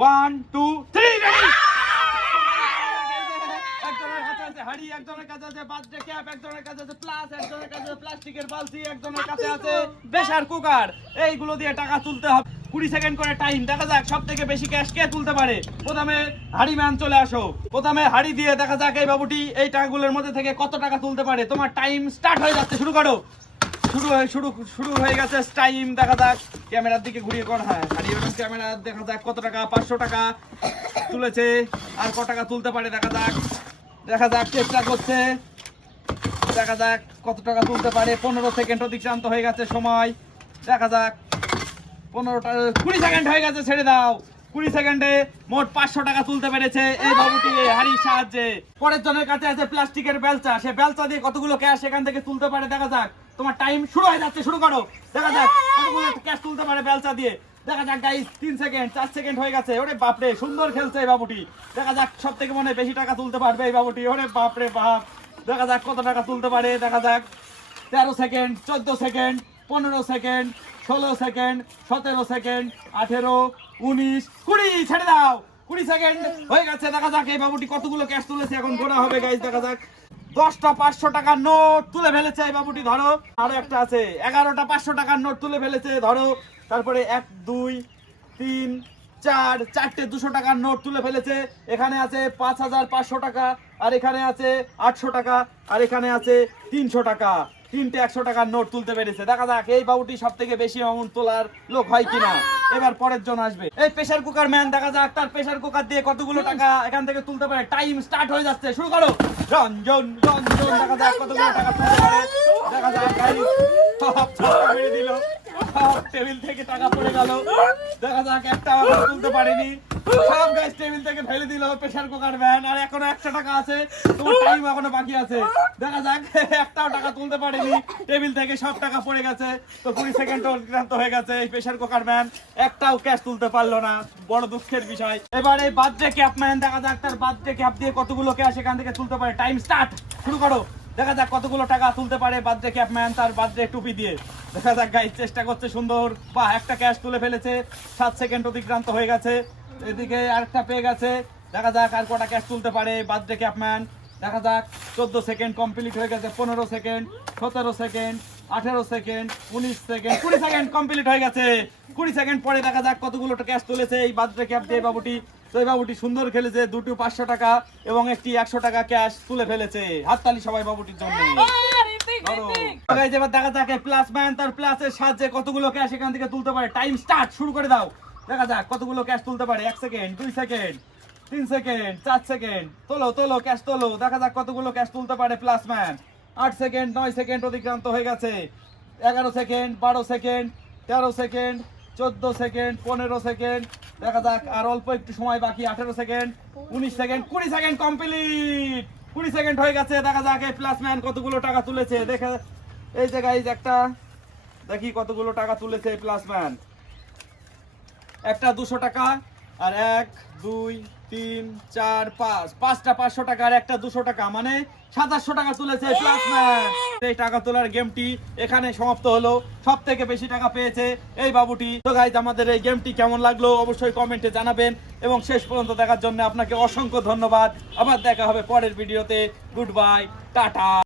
One two three একজনের হাড়ি একজনের কাছে আছে বার্থডে ক্যাপ একজনের কাছে আছে প্লাস একজনের কাছে প্লাস্টিকের বালতি একজনের কাছে আছে প্রেসার কুকার। এইগুলো দিয়ে টাকা তুলতে হবে। কুড়ি সেকেন্ড করে টাইম দেখা যাক সব থেকে বেশি ক্যাশ কে তুলতে পারে। প্রথমে হাড়ি ম্যান চলে আসো। প্রথমে হাড়ি দিয়ে দেখা যাক এই বাবুটি এই টাকাগুলোর মধ্যে থেকে কত টাকা তুলতে পারে। তোমার টাইম স্টার্ট হয়ে যাচ্ছে। শুরু করো। শুরু হয়ে, শুরু শুরু হয়ে গেছে টাইম দেখা যাক ক্যামেরার দিকে ঘুরিয়ে কর হ্যাঁ। হারিয়ে ক্যামেরা, দেখা যাক কত টাকা, পাঁচশো টাকা তুলেছে আর কত টাকা তুলতে পারে, দেখা যাক। দেখা যাক চেষ্টা করছে। দেখা যাক কত টাকা তুলতে পারে। পনেরো সেকেন্ড অতিক্রান্ত হয়ে গেছে সময়। দেখা যাক। পনেরোটা, কুড়ি সেকেন্ড হয়ে গেছে, ছেড়ে দাও। কুড়ি সেকেন্ডে মোট পাঁচশো টাকা তুলতে পেরেছে এই বাবুটি হাড়ির সাহায্যে। পরের জনের কাছে আছে প্লাস্টিকের বেলচা। সে বেলচা দিয়ে কতগুলো ক্যাশ এখান থেকে তুলতে পারে, দেখা যাক। তোমার টাইম শুরু হয়ে যাচ্ছে শুরু করো। দেখা যাক কতগুলো ক্যাশ তুলতে পারে বেলচা দিয়ে। দেখা যাক গাইস তিন সেকেন্ড চার সেকেন্ড হয়ে গেছে। ওরে বাপরে সুন্দর খেলছে এই বাবুটি। দেখা যাক সব থেকে মনে বেশি টাকা তুলতে পারবে এই বাবুটি। ওরে বাপরে বাপ। দেখা যাক কত টাকা তুলতে পারে দেখা যাক। তেরো সেকেন্ড চোদ্দ সেকেন্ড পনেরো সেকেন্ড ষোলো সেকেন্ড সতেরো সেকেন্ড আঠেরো উনিশ কুড়ি ছেড়ে দাও। কুড়ি সেকেন্ড হয়ে গেছে দেখা যাক এই বাবুটি কতগুলো ক্যাশ তুলেছে এখন গোনা হবে গাইজ দেখা যাক। দশটা পাঁচশো টাকার নোট তুলে ফেলেছে এই বাবুটি, ধরো। আরও একটা আছে, এগারোটা পাঁচশো টাকার নোট তুলে ফেলেছে, ধরো। তারপরে এক, দুই, তিন, চার, চারটে দুশো টাকার নোট তুলে ফেলেছে। এখানে আছে পাঁচ হাজার পাঁচশো টাকা, আর এখানে আছে আটশো টাকা, আর এখানে আছে তিনশো টাকা। তিনটে একশো টাকার নোট তুলতে পেরেছে দেখা যাক এই বাবুটি সব থেকে বেশি অমন তোলার লোক হয় কিনা এবার পরের জন আসবে এই প্রেশার কুকার ম্যান দেখা যাক তার প্রেশার কুকার দিয়ে কতগুলো টাকা এখান থেকে তুলতে পারে টাইম স্টার্ট হয়ে যাচ্ছে শুরু করো রঞ্জন রঞ্জন দেখা যাক কতগুলো টাকা তুলতে পারে দেখা যাক দিল টেবিল থেকে টাকা পড়ে গেল। দেখা যাক, একটা তুলতে পারেনি। সব গাছ টেবিল থেকে ফেলে দিল প্রেসার কুকার ভ্যান আর এখনও একটা টাকা আছে। তোমার টাইম এখনও বাকি আছে। দেখা যাক, একটাও টাকা তুলতে পারেনি। টেবিল থেকে সব টাকা পড়ে গেছে। তো কুড়ি সেকেন্ড অতিক্রান্ত হয়ে গেছে, এই প্রেসার কুকার ম্যান একটাও ক্যাশ তুলতে পারল না। বড় দুঃখের বিষয়। এবার এই বার্থডে ক্যাপ ম্যান দেখা যাক তার বার্থডে ক্যাপ দিয়ে কতগুলো ক্যাশ এখান থেকে তুলতে পারে। টাইম স্টার্ট শুরু করো। দেখা যাক কতগুলো টাকা তুলতে পারে বার্থডে ক্যাপ ম্যান তার বার্থডে টুপি দিয়ে। দেখা যাক গাইজ চেষ্টা করছে সুন্দর। বা একটা ক্যাশ তুলে ফেলেছে। সাত সেকেন্ড অতিক্রান্ত হয়ে গেছে। এদিকে আরেকটা পেয়ে গেছে। দেখা যাক আর কটা ক্যাশ তুলতে পারে বার্থডে ক্যাপ ম্যান দেখা যাক, চোদ্দ সেকেন্ড কমপ্লিট হয়ে গেছে, পনেরো সেকেন্ড সতেরো সেকেন্ড আঠেরো সেকেন্ড উনিশ সেকেন্ড কুড়ি সেকেন্ড কমপ্লিট হয়ে গেছে। কুড়ি সেকেন্ড পরে দেখা যাক কতগুলো ক্যাশ তুলেছে এই বার্থডে ক্যাপ দিয়ে বাবুটি। তো এই বাবুটি সুন্দর খেলেছে দুটো পাঁচশো টাকা এবং একটি একশো টাকা ক্যাশ তুলে ফেলেছে। হাততালি সবাই বাবুটির জন্য। এবার দেখা যাক প্লাস ম্যান তার প্লাসের সাহায্যে কতগুলো ক্যাশ এখান থেকে তুলতে পারে। টাইম স্টার্ট শুরু করে দাও। দেখা যাক কতগুলো ক্যাশ তুলতে পারে। এক সেকেন্ড দুই সেকেন্ড তিন সেকেন্ড চার সেকেন্ড তোলো তোলো ক্যাশ তোলো। দেখা যাক কতগুলো ক্যাশ তুলতে পারে প্লাস ম্যান আট সেকেন্ড নয় সেকেন্ড অতিক্রান্ত হয়ে গেছে। এগারো সেকেন্ড বারো সেকেন্ড তেরো সেকেন্ড চোদ্দ সেকেন্ড, পনেরো সেকেন্ড। দেখা যাক, আর অল্প একটু সময় বাকি, আঠেরো সেকেন্ড, উনিশ সেকেন্ড, কুড়ি সেকেন্ড কমপ্লিট। কুড়ি সেকেন্ড হয়ে গেছে, দেখা যাক এই প্লাস ম্যান কতগুলো টাকা তুলেছে। দেখে, এই যে গাইজ একটা, দেখি কতগুলো টাকা তুলেছে এই প্লাস ম্যান একটা দুশো টাকা আর এক দুই তিন চার পাঁচ। পাঁচটা পাঁচশো টাকা আর একটা দুশো টাকা। মানে সাতাশশো টাকা তুলেছে প্লাস এই টাকা তোলার গেমটি এখানে সমাপ্ত হলো। সব থেকে বেশি টাকা পেয়েছে এই বাবুটি। তো গাইজ আমাদের এই গেমটি কেমন লাগল অবশ্যই কমেন্টে জানাবেন। এবং শেষ পর্যন্ত দেখার জন্য আপনাকে অসংখ্য ধন্যবাদ। আবার দেখা হবে পরের ভিডিওতে। Good bye tata.